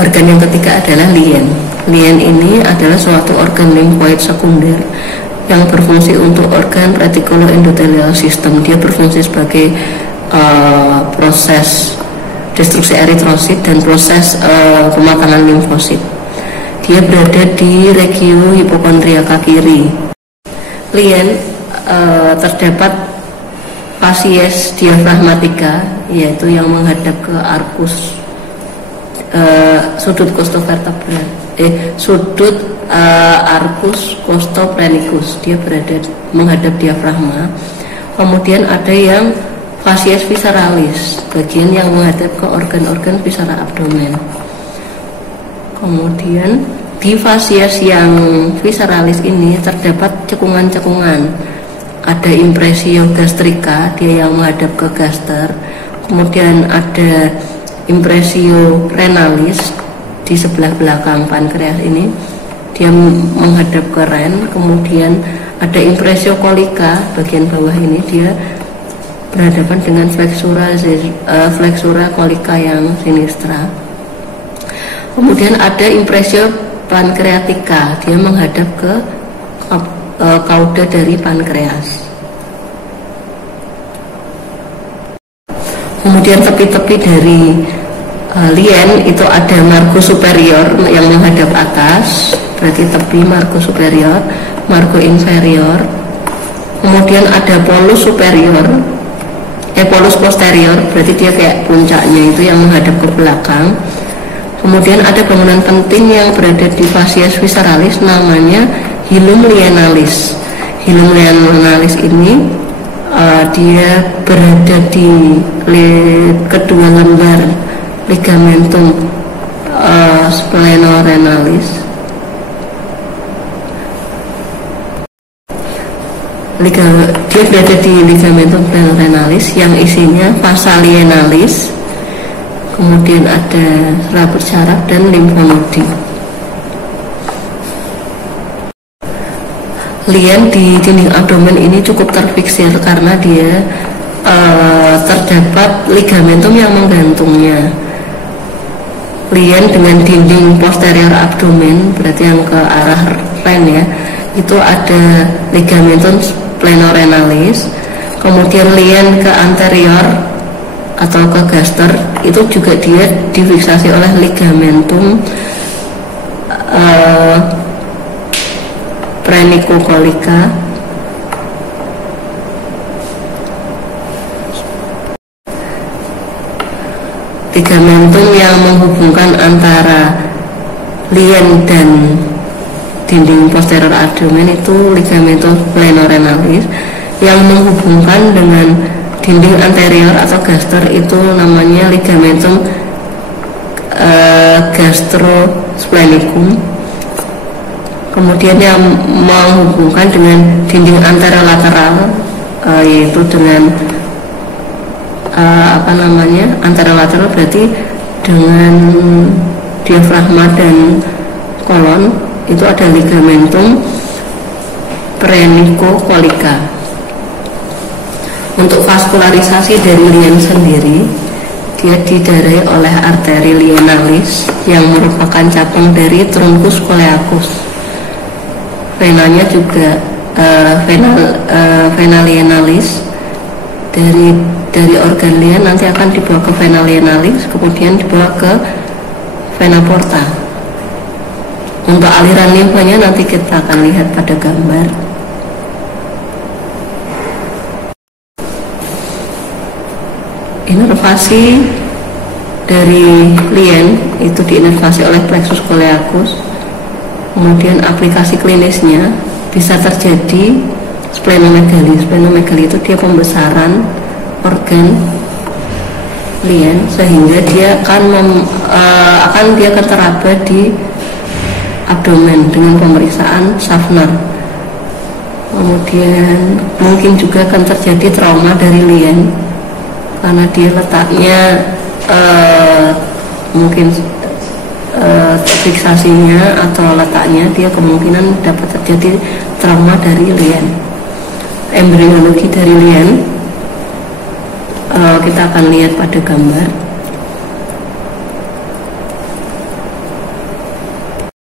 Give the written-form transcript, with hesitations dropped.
Organ yang ketiga adalah lien. Lien ini adalah suatu organ limfoid sekunder yang berfungsi untuk organ reticuloendotelial system. Dia berfungsi sebagai proses destruksi eritrosit dan proses pematangan limfosit. Dia berada di regio hipokondriaka kiri. Lien terdapat fasies diafragmatika, yaitu yang menghadap ke arkus sudut costovertebral, sudut arcus costophrenicus. Dia berada menghadap diafragma. Kemudian ada yang fasies visceralis, bagian yang menghadap ke organ-organ viscera abdomen. Kemudian di fasies yang visceralis ini terdapat cekungan-cekungan. Ada impressio gastrica, dia yang menghadap ke gaster. Kemudian ada impressio renalis di sebelah belakang pankreas ini, dia menghadap ke ren. Kemudian ada impressio colica, bagian bawah ini dia berhadapan dengan flexura colica yang sinistra. Kemudian ada impressio pankreatika, dia menghadap ke kauda dari pankreas. Kemudian tepi-tepi dari lien itu ada margo superior yang menghadap atas, berarti tepi margo superior, margo inferior. Kemudian ada polus superior, polus posterior, berarti dia kayak puncaknya itu yang menghadap ke belakang. Kemudian ada bangunan penting yang berada di fasies visceralis, namanya hilum lienalis. Hilum lienalis ini dia berada di kedua lembar ligamentum splenorenalis. Dia berada di ligamentum splenorenalis yang isinya vasa lienalis, kemudian ada sela bersyaraf dan limfonodi. Lien di dinding abdomen ini cukup terfiksir karena dia terdapat ligamentum yang menggantungnya. Lien dengan dinding posterior abdomen, berarti yang ke arah ren ya, itu ada ligamentum splenorenalis. Kemudian lien ke anterior atau ke gaster, itu juga dia difiksasi oleh ligamentum phrenicocholica. Ligamentum yang menghubungkan antara lien dan dinding posterior abdomen itu ligamentum splenorenalis. Yang menghubungkan dengan dinding anterior atau gaster itu namanya ligamentum gastrosplenicum. Kemudian yang menghubungkan dengan dinding anterolateral yaitu dengan anterolateral berarti dengan diafragma dan kolon, itu ada ligamentum phrenicocholica. Untuk vaskularisasi dari lien sendiri, dia didarai oleh arteri lienalis yang merupakan cabang dari truncus coeliacus. Venanya juga vena lienalis. Dari organ lien nanti akan dibawa ke vena lienalis, kemudian dibawa ke vena porta. Untuk aliran limfanya nanti kita akan lihat pada gambar. Inervasi dari lien itu diinervasi oleh plexus coeliacus. Kemudian aplikasi klinisnya bisa terjadi splenomegali. Splenomegali itu dia pembesaran organ lien sehingga dia akan teraba di abdomen dengan pemeriksaan Schaffner. Kemudian mungkin juga akan terjadi trauma dari lien karena dia letaknya mungkin fiksasinya atau letaknya dia kemungkinan dapat terjadi trauma dari lien. Embriologi dari lien kita akan lihat pada gambar.